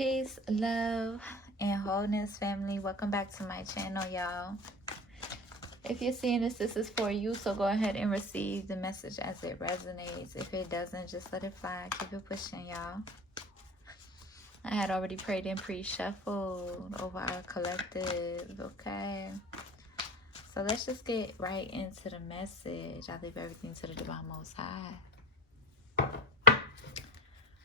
Peace, love, and wholeness, family. Welcome back to my channel, y'all. If you're seeing this is for you, so go ahead and receive the message as it resonates. If it doesn't, just let it fly. Keep it pushing, y'all. I had already prayed and pre-shuffled over our collective, okay? So let's just get right into the message. I leave everything to the Divine Most High.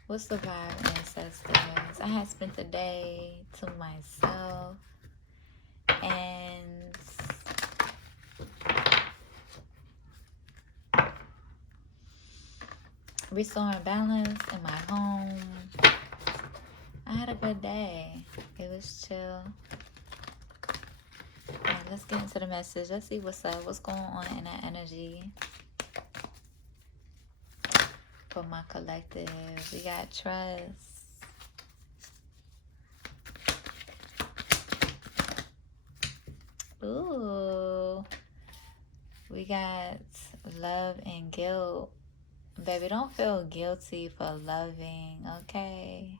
What's the vibe, ancestors? I had spent the day to myself and restoring balance in my home. I had a good day. It was chill. Right, let's get into the message. Let's see what's up. What's going on in that energy for my collective? We got trust. Ooh. We got love and guilt. Baby, don't feel guilty for loving, okay?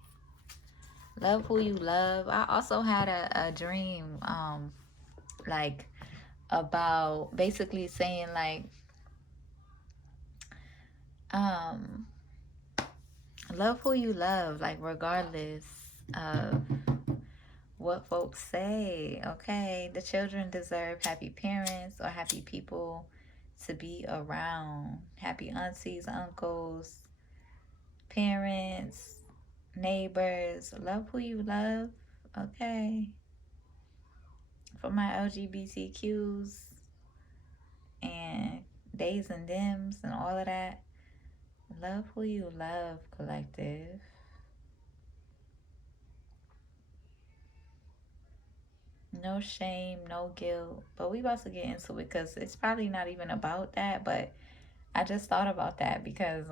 Love who you love. I also had a dream, like, about basically saying, like, love who you love, like, regardless of what folks say, okay? The children deserve happy parents or happy people to be around. Happy aunties, uncles, parents, neighbors. Love who you love, okay? For my LGBTQs and days and dims and all of that, love who you love, collective. No shame, no guilt. But we about to get into it because it's probably not even about that. But I just thought about that because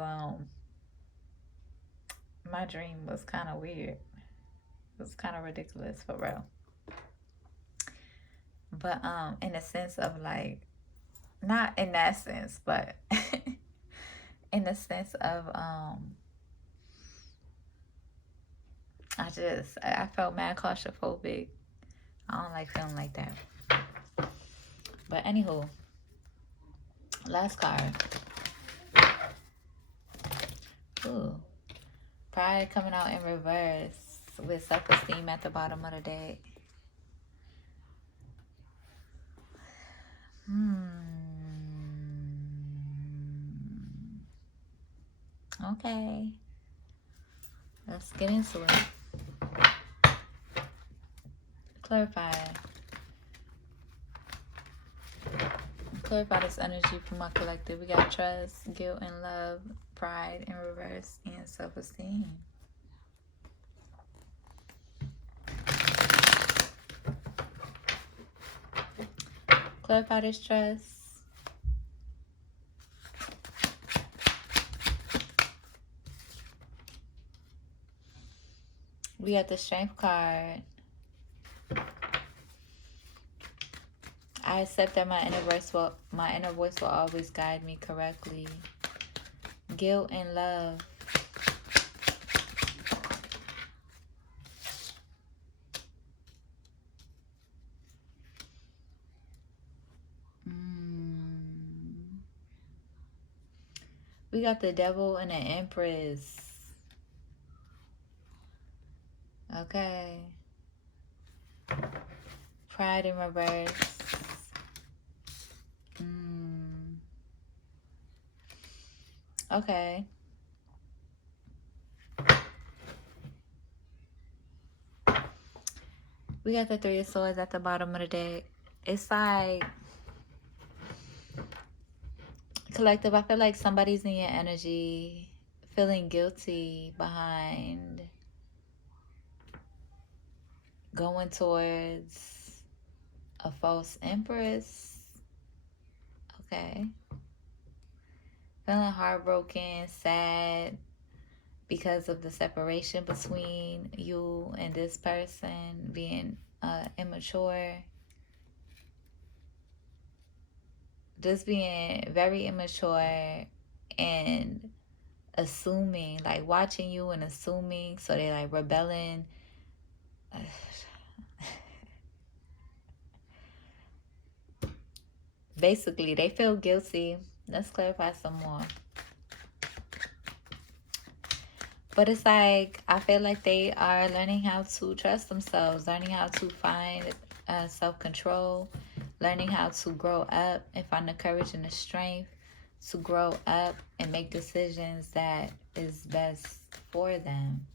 my dream was kind of weird. It was kind of ridiculous, for real. But in the sense of, like, not in that sense, but in the sense of I felt mad claustrophobic. I don't like feeling like that. But anywho, last card. Ooh. Pride coming out in reverse with self-esteem at the bottom of the deck. Okay. Let's get into it. Clarify this energy for my collective. We got trust, guilt, and love, pride in reverse, and self-esteem. Clarify this trust. We got the strength card. I accept that my inner voice will always guide me correctly. Guilt and love. We got the devil and the empress. Okay. Pride in reverse. Okay. We got the Three of Swords at the bottom of the deck. It's like, collective, I feel like somebody's in your energy feeling guilty behind going towards a false empress. Okay. Feeling heartbroken, sad because of the separation between you and this person, being immature. Just being very immature and assuming, like watching you and assuming, so they like rebelling basically, they feel guilty. Let's clarify some more. But it's like, I feel like they are learning how to trust themselves, learning how to find self-control, learning how to grow up and find the courage and the strength to grow up and make decisions that is best for them.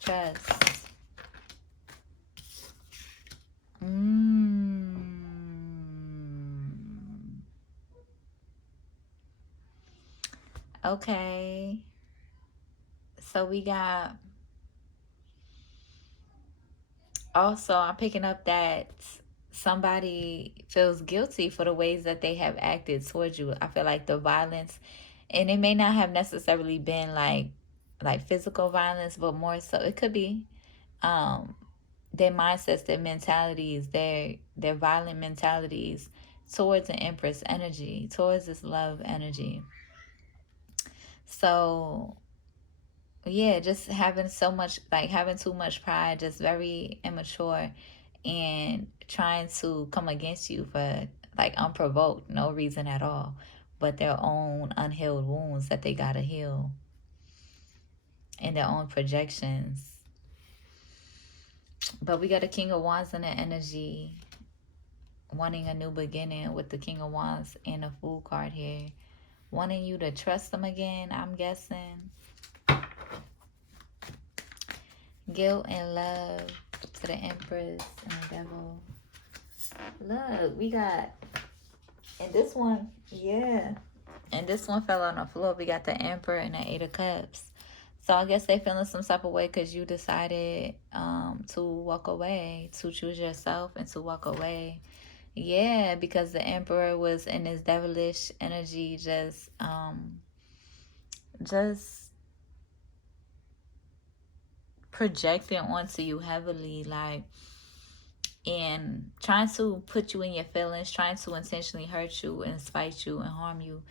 Trust. Okay. So we got, also, I'm picking up that somebody feels guilty for the ways that they have acted towards you. I feel like the violence, and it may not have necessarily been like physical violence, but more so it could be um their mindsets, their mentalities, their violent mentalities towards an Empress energy, towards this love energy. So yeah, just having so much, like having too much pride, just very immature, and trying to come against you for like unprovoked, no reason at all, but their own unhealed wounds that they gotta heal, and their own projections. But we got a King of Wands in the energy, wanting a new beginning with the King of Wands and a Fool card here, wanting you to trust them again, I'm guessing. Guilt and love to the Empress and the Devil. Look, we got, and this one, yeah. And this one fell on the floor. We got the Emperor and the Eight of Cups. So I guess they feeling some type of way because you decided to walk away, to choose yourself and to walk away. Yeah, because the Emperor was in his devilish energy, just projecting onto you heavily, like, and trying to put you in your feelings, trying to intentionally hurt you and spite you and harm you.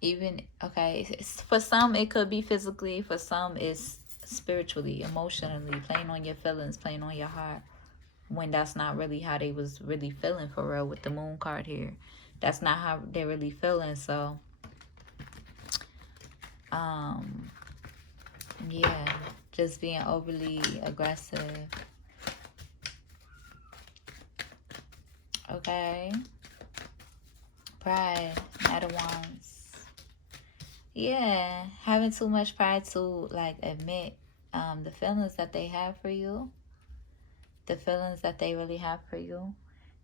Even, okay, for some it could be physically, for some it's spiritually, emotionally, playing on your feelings, playing on your heart, when that's not really how they was really feeling for real. With the Moon card here, that's not how they're really feeling. So yeah, just being overly aggressive. Okay. Pride, Knight of Wands. Yeah, having too much pride to like admit the feelings that they have for you, the feelings that they really have for you.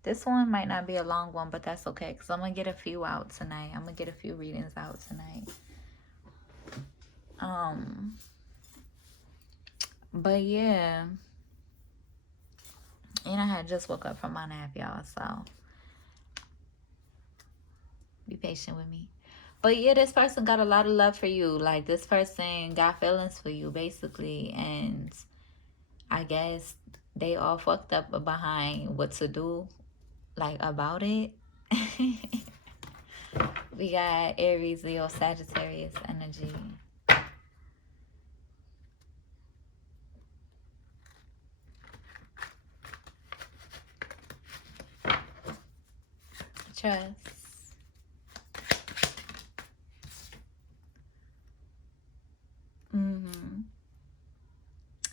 This one might not be a long one, but that's okay, because I'm gonna get a few out tonight. I'm gonna get a few readings out tonight. But yeah, and I had just woke up from my nap, y'all, so be patient with me. But yeah, this person got a lot of love for you. Like, this person got feelings for you, basically. And I guess they all fucked up behind what to do, like, about it. We got Aries, Leo, Sagittarius energy. Trust.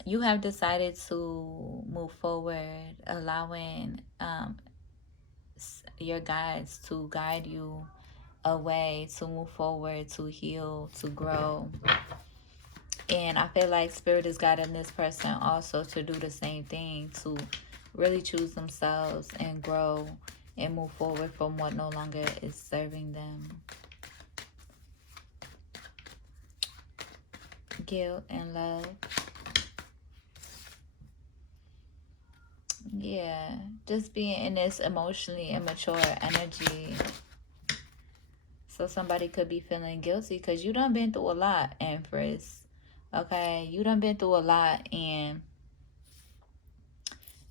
You have decided to move forward, allowing your guides to guide you a way to move forward, to heal, to grow. And I feel like Spirit is guiding this person also to do the same thing, to really choose themselves and grow and move forward from what no longer is serving them. Guilt and love. Yeah, just being in this emotionally immature energy. So somebody could be feeling guilty because you done been through a lot, Empress. Okay, you done been through a lot, and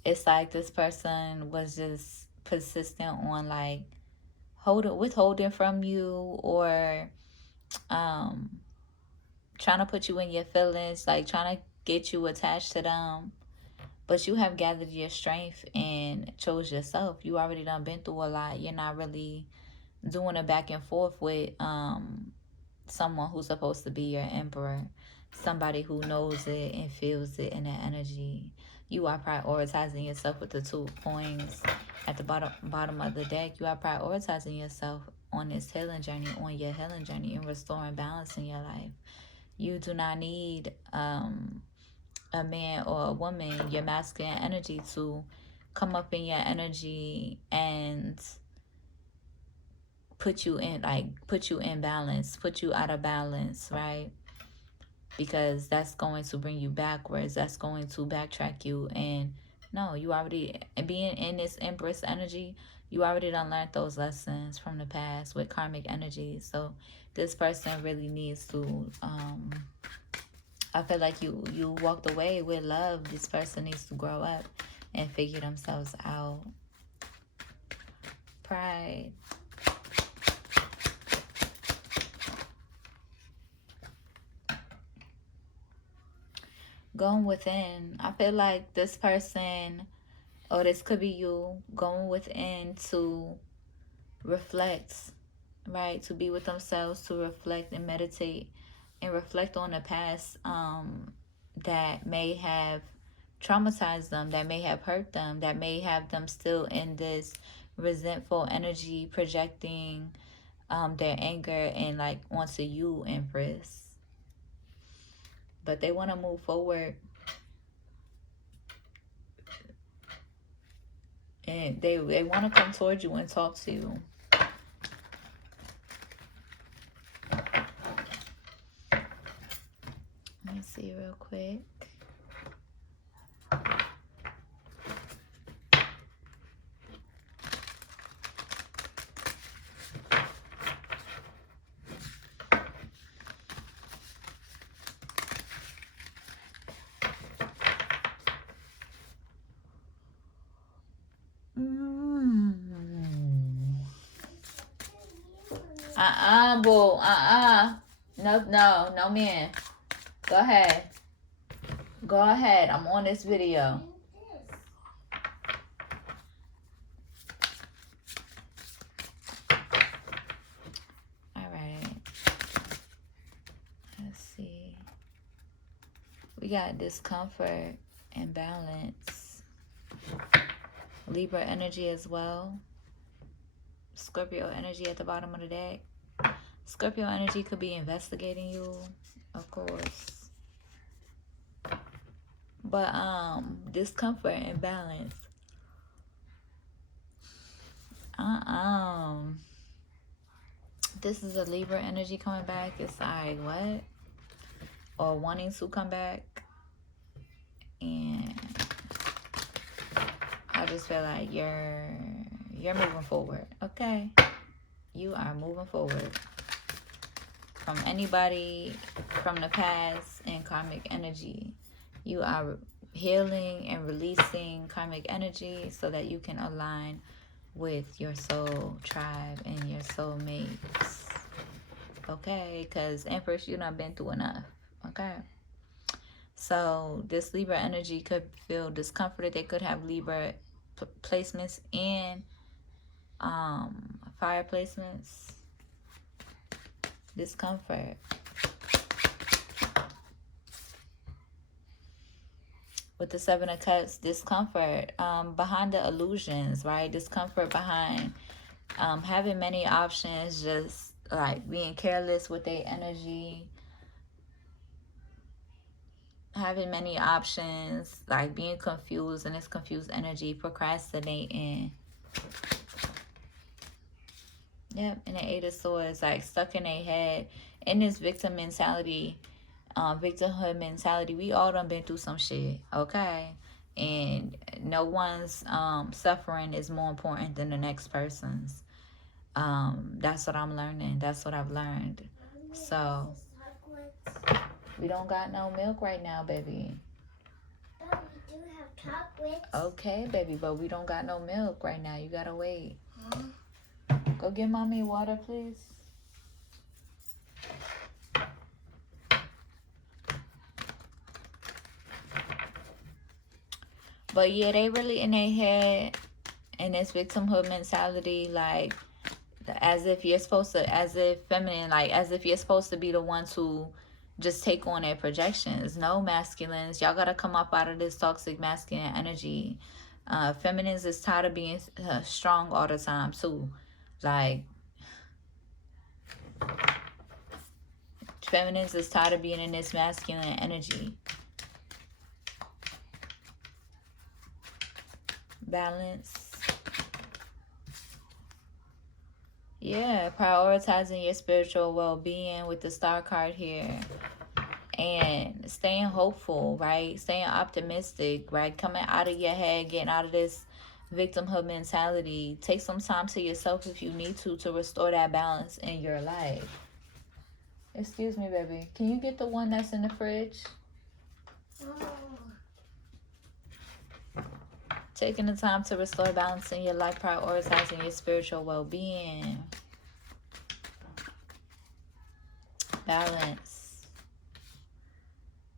it's like this person was just persistent on like withholding from you, or trying to put you in your feelings, like trying to get you attached to them. But you have gathered your strength and chose yourself. You already done been through a lot. You're not really doing a back and forth with someone who's supposed to be your emperor. Somebody who knows it and feels it in that energy. You are prioritizing yourself with the 2 coins at the bottom of the deck. You are prioritizing yourself on this healing journey, on your healing journey, and restoring balance in your life. You do not need a man or a woman, your masculine energy, to come up in your energy and put you in balance, put you out of balance, right? Because that's going to bring you backwards. That's going to backtrack you. And no, you already, being in this Empress energy, you already done learned those lessons from the past with karmic energy. So this person really needs to, I feel like you walked away with love. This person needs to grow up and figure themselves out. Pride. Going within. I feel like this person, or this could be you, going within to reflect, right? To be with themselves, to reflect and meditate and reflect on the past that may have traumatized them, that may have hurt them, that may have them still in this resentful energy, projecting their anger and like onto you, Empress. But they want to move forward. And they want to come towards you and talk to you. Let me see real quick. Boo. No, man. Go ahead. Go ahead. I'm on this video. All right. Let's see. We got discomfort and balance. Libra energy as well. Scorpio energy at the bottom of the deck. Scorpio energy could be investigating you, of course. But discomfort and balance. This is a Libra energy coming back. It's like, what? Or wanting to come back. And I just feel like you're moving forward, okay? You are moving forward. From anybody from the past and karmic energy, you are healing and releasing karmic energy so that you can align with your soul tribe and your soul mates, okay? Because Empress, you done been through enough, okay? So this Libra energy could feel discomforted. They could have Libra placements in fire placements. Discomfort. With the 7 of Cups, discomfort behind the illusions, right? Discomfort behind having many options, just like being careless with their energy. Having many options, like being confused in this confused energy, procrastinating. Yep, and the 8 of Swords, like stuck in their head in this victim mentality, victimhood mentality. We all done been through some shit, okay? And no one's suffering is more important than the next person's. That's what I'm learning. That's what I've learned. So we don't got no milk right now, baby. But we do have chocolates. Okay, baby, but we don't got no milk right now. You gotta wait. Go get mommy water, please. But yeah, they really in their head in this victimhood mentality, like as if you're supposed to, as if feminine, like as if you're supposed to be the one to just take on their projections. No, masculines, y'all gotta come up out of this toxic masculine energy. Feminines is tired of being strong all the time too. Like feminines is tired of being in this masculine energy. Balance. Yeah, prioritizing your spiritual well-being with the star card here. And staying hopeful, right? Staying optimistic, right? Coming out of your head, getting out of this victimhood mentality. Take some time to yourself if you need to restore that balance in your life. Excuse me, baby. Can you get the one that's in the fridge? Taking the time to restore balance in your life, prioritizing your spiritual well-being. Balance.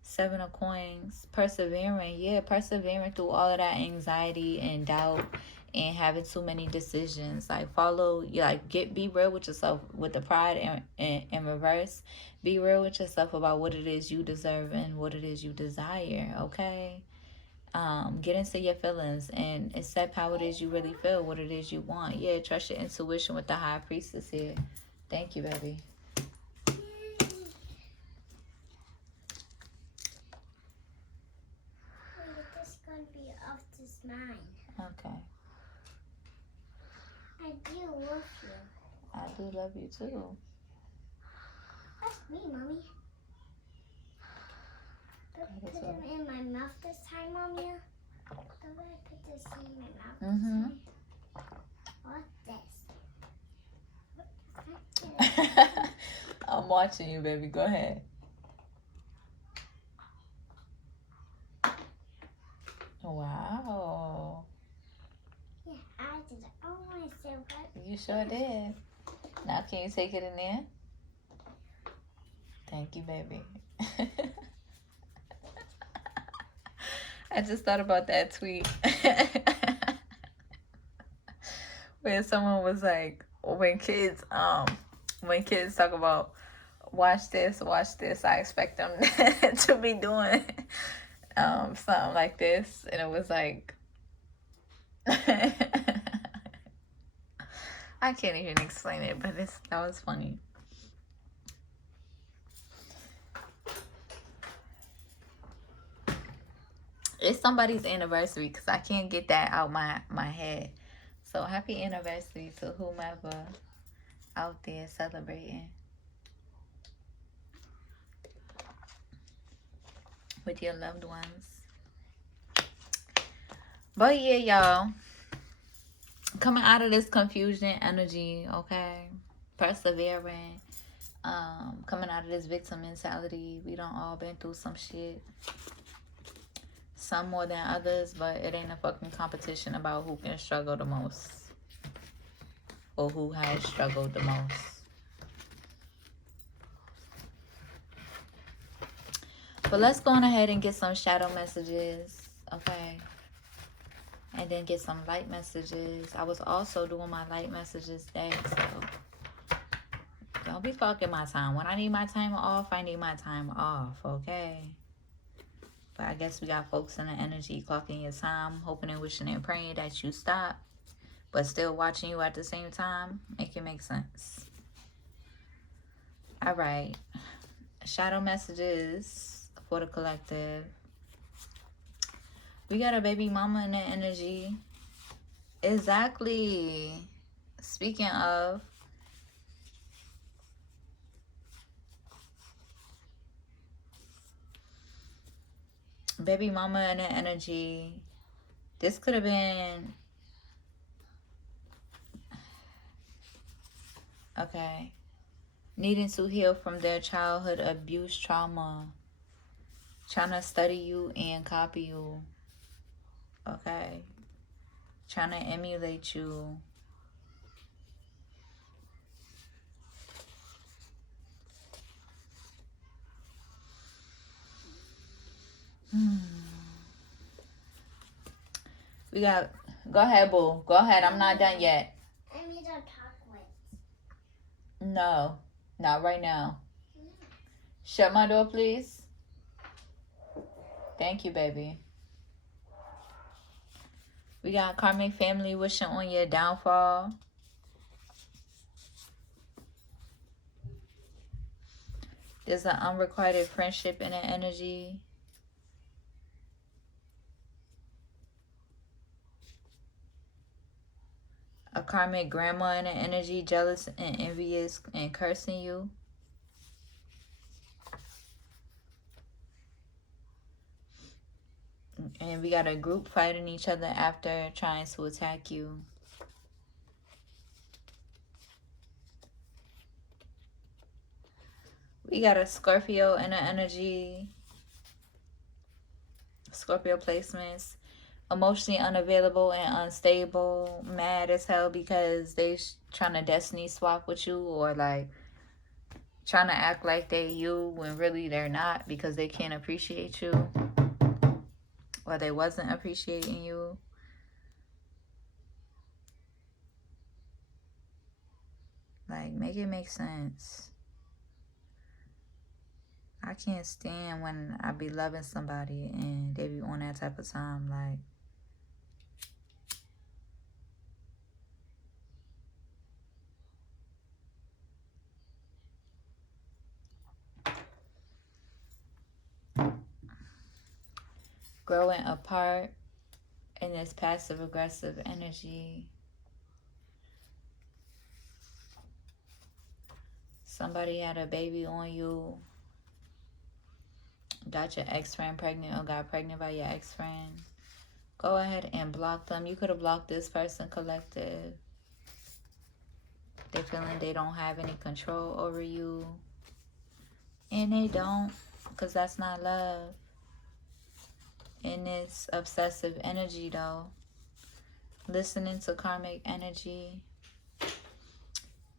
7 of Coins. Persevering. Yeah, persevering through all of that anxiety and doubt and having too many decisions. Like follow, like be real with yourself with the pride in reverse. Be real with yourself about what it is you deserve and what it is you desire, okay? Get into your feelings and accept how it is you really feel, what it is you want. Yeah, trust your intuition with the High Priestess here. Thank you, baby. This is going to be off this mine. Okay. I do love you. I do love you too. That's me, Mommy. Put them in my mouth this time, Mommy. The way I put this in my mouth. Mm-hmm. What's this? I'm watching you, baby. Go ahead. Wow. Yeah, I did it. Oh, I so good. You sure did. Now, can you take it in there? Thank you, baby. I just thought about that tweet where someone was like, when kids talk about watch this, I expect them to be doing something like this, and it was like I can't even explain it, but that was funny. It's somebody's anniversary because I can't get that out my head. So happy anniversary to whomever out there celebrating with your loved ones. But yeah, y'all, coming out of this confusion energy, okay, persevering, coming out of this victim mentality. We done all been through some shit. Some more than others, but it ain't a fucking competition about who can struggle the most or who has struggled the most. But let's go on ahead and get some shadow messages, okay? And then get some light messages. I was also doing my light messages today, so don't be fucking my time. When I need my time off, I need my time off, okay? But I guess we got folks in the energy clocking your time, hoping and wishing and praying that you stop, but still watching you at the same time. Make it make sense. All right. Shadow messages for the collective. We got a baby mama in the energy. Exactly. Speaking of, baby mama and the energy. This could have been, okay, needing to heal from their childhood abuse trauma, trying to study you and copy you, okay, trying to emulate you. We got, go ahead, boo. Go ahead. I'm not done yet. I need to talk with. No, not right now. Shut my door, please. Thank you, baby. We got karmic family wishing on your downfall. There's an unrequited friendship in the energy. A karmic grandma in the energy, jealous and envious and cursing you. And we got a group fighting each other after trying to attack you. We got a Scorpio in the energy. Scorpio placements. Emotionally unavailable and unstable. Mad as hell because they trying to destiny swap with you, or like trying to act like they you when really they're not, because they can't appreciate you, or they wasn't appreciating you. Like, make it make sense. I can't stand when I be loving somebody and they be on that type of time. Like, growing apart in this passive aggressive energy. Somebody had a baby on you, got your ex-friend pregnant or got pregnant by your ex-friend. Go ahead and block them. You could have blocked this person, collective. They're feeling they don't have any control over you. And they don't, because that's not love. In this obsessive energy, though. Listening to karmic energy.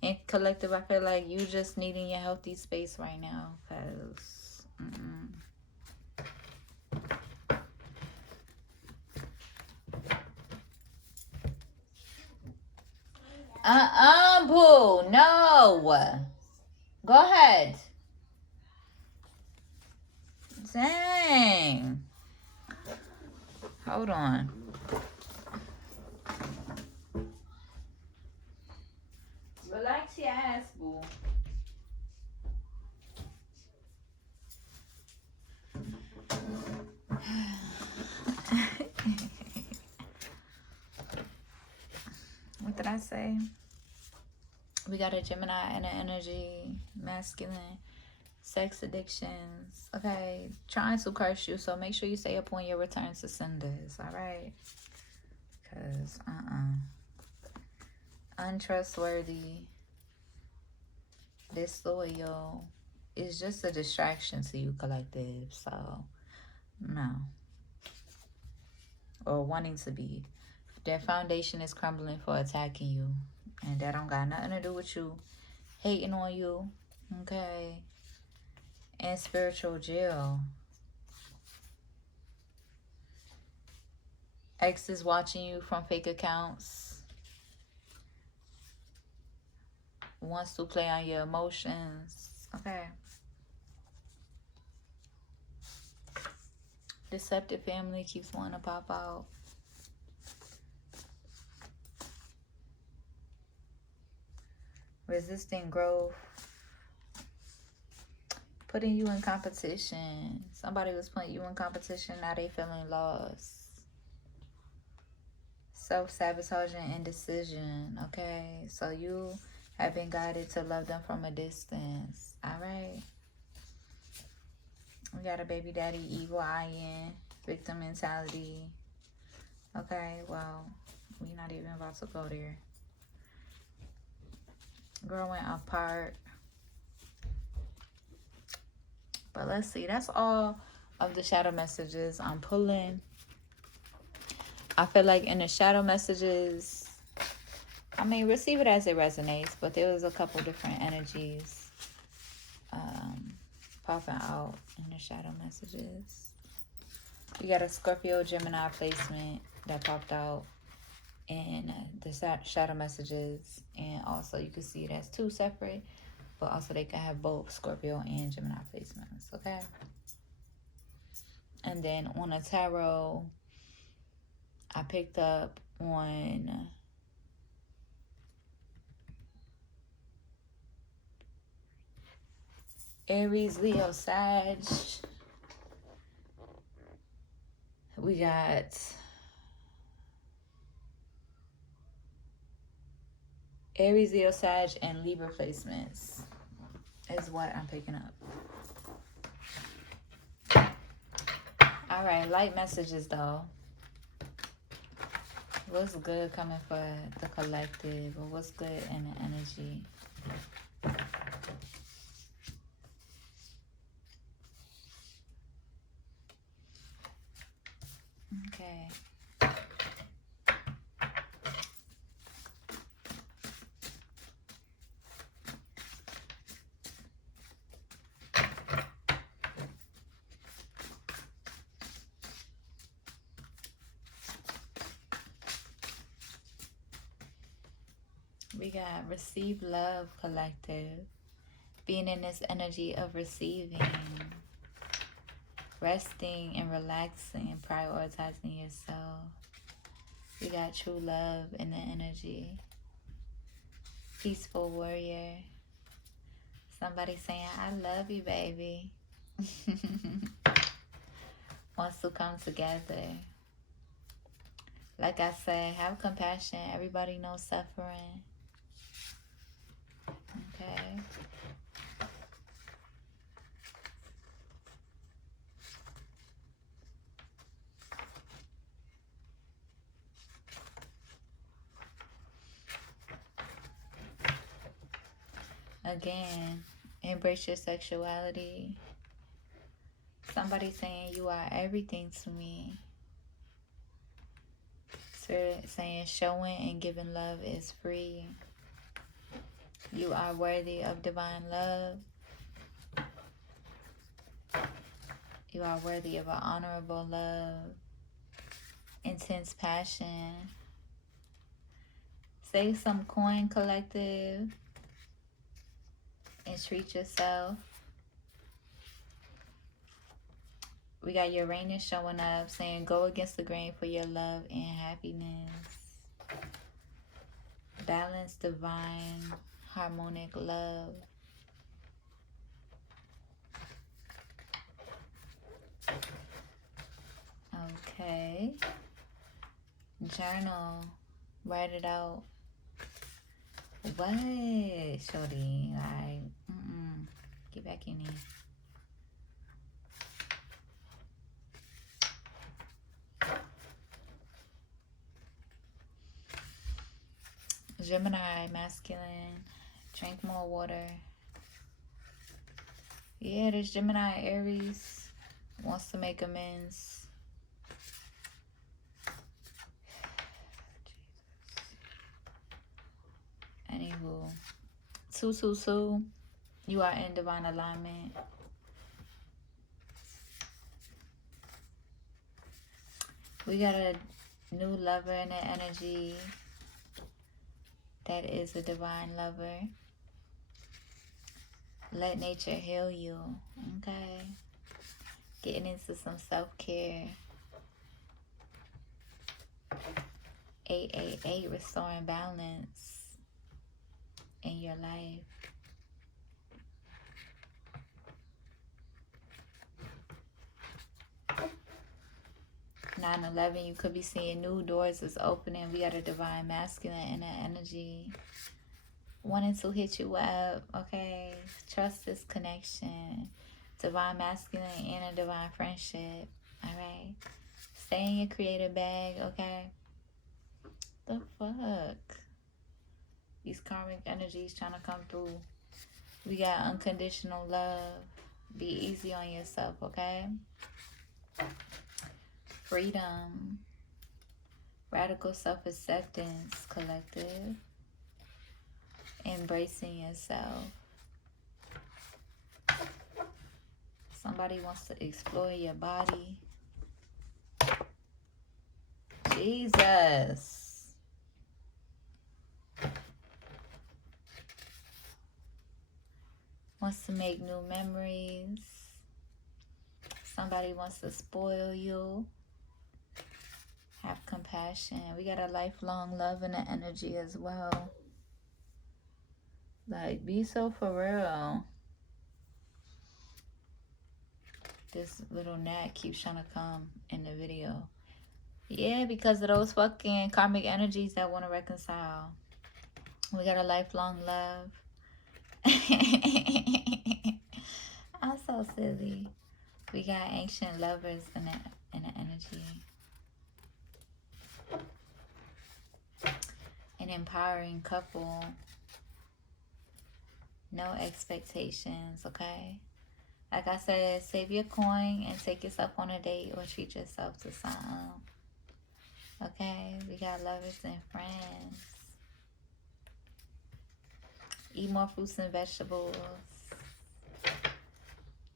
And collective, I feel like you just needing your healthy space right now. Because, boo. No. Go ahead. Dang. Hold on. Relax your ass, boo. What did I say? We got a Gemini and an energy, masculine, sex addictions. Okay, trying to curse you, so make sure you stay up on your return to senders, all right? Because, untrustworthy, disloyal, is just a distraction to you, collective. So, no. Or wanting to be. Their foundation is crumbling for attacking you. And that don't got nothing to do with you hating on you. Okay. And spiritual jail. Ex is watching you from fake accounts. Wants to play on your emotions. Okay. Deceptive family keeps wanting to pop out. Resisting growth. Putting you in competition. Somebody was putting you in competition. Now they feeling lost. Self-sabotaging indecision. Okay. So you have been guided to love them from a distance. Alright. We got a baby daddy, evil eyeing, victim mentality. Okay, well, we're not even about to go there. Growing apart. But let's see. That's all of the shadow messages I'm pulling. I feel like in the shadow messages, I mean, receive it as it resonates. But there was a couple different energies popping out in the shadow messages. We got a Scorpio Gemini placement. that popped out in the shadow messages, and also you can see it as two separate, but also they can have both Scorpio and Gemini placements, okay? And then on a tarot, I picked up on Aries, Leo, Sag. We got Aries, Leo, Sag, and Libra placements is what I'm picking up. All right, light messages though. What's good coming for the collective, or what's good in the energy? Okay. We got receive love, collective. Being in this energy of receiving, resting and relaxing and prioritizing yourself. We got true love in the energy. Peaceful warrior. Somebody saying, I love you, baby. Wants to come together. Like I said, have compassion. Everybody knows suffering. Okay. Again, embrace your sexuality. Somebody saying you are everything to me. Spirit saying showing and giving love is free. You are worthy of divine love. You are worthy of an honorable love. Intense passion. Save some coin, collective. And treat yourself. We got Uranus showing up saying go against the grain for your love and happiness. Balance, divine, harmonic love. Okay. Journal. Write it out. What, shorty? Like, get back in here. Gemini, masculine. Drink more water. Yeah, this Gemini, Aries wants to make amends. Anywho, 222, you are in divine alignment. We got a new lover in the energy. That is a divine lover. Let nature heal you. Okay. Getting into some self-care. 888, restoring balance in your life. 9/11, you could be seeing new doors is opening. We got a divine masculine in that energy. Wanting to hit you up, okay? Trust this connection. Divine masculine and a divine friendship, all right? Stay in your creative bag, okay? The fuck? These karmic energies trying to come through. We got unconditional love. Be easy on yourself, okay? Freedom. Radical self-acceptance, collective. Embracing yourself. Somebody wants to explore your body. Jesus. Wants to make new memories. Somebody wants to spoil you. Have compassion. We got a lifelong love in the energy as well. Like, be so for real. This little gnat keeps trying to come in the video. Yeah, because of those fucking karmic energies that want to reconcile. We got a lifelong love. I'm so silly. We got ancient lovers in the energy. An empowering couple. No expectations, okay? Like I said, save your coin and take yourself on a date or treat yourself to something. Okay? We got lovers and friends. Eat more fruits and vegetables.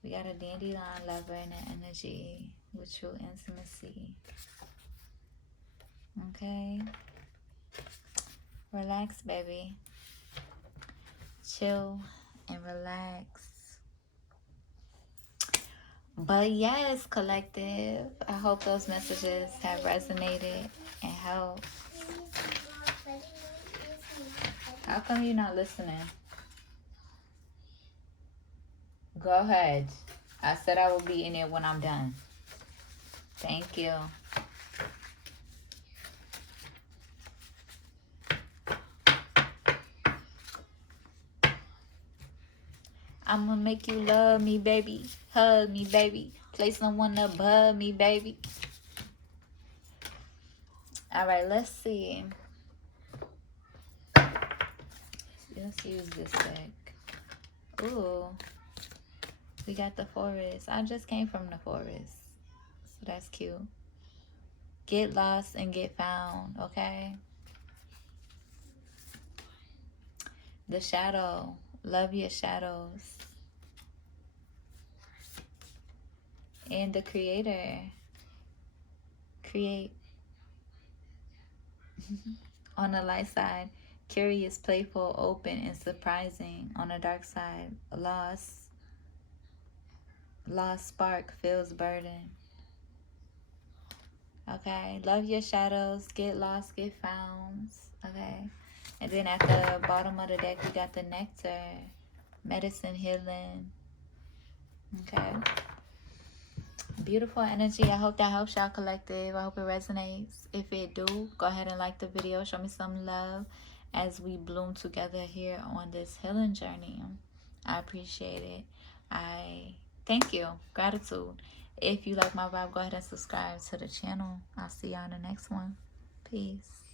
We got a dandelion lover in the energy with true intimacy. Okay? Relax, baby. Chill and relax. But yes, collective, I hope those messages have resonated and helped. How come you're not listening? Go ahead. I said I will be in it when I'm done. Thank you. I'm gonna make you love me, baby. Hug me, baby. Play someone above me, baby. All right, let's see. Let's use this deck. Ooh. We got the forest. I just came from the forest. So that's cute. Get lost and get found, okay? The shadow. Love your shadows. And the creator. Create. On the light side, curious, playful, open, and surprising. On the dark side, lost spark feels burden. Okay, love your shadows, get lost, get found. Okay, and then at the bottom of the deck, we got the nectar, medicine, healing. Okay, beautiful energy. I hope that helps y'all, collective. I hope it resonates. If it do, go ahead and like the video. Show me some love as we bloom together here on this healing journey. I appreciate it. I thank you. Gratitude. If you like my vibe, go ahead and subscribe to the channel. I'll see y'all in the next one. Peace.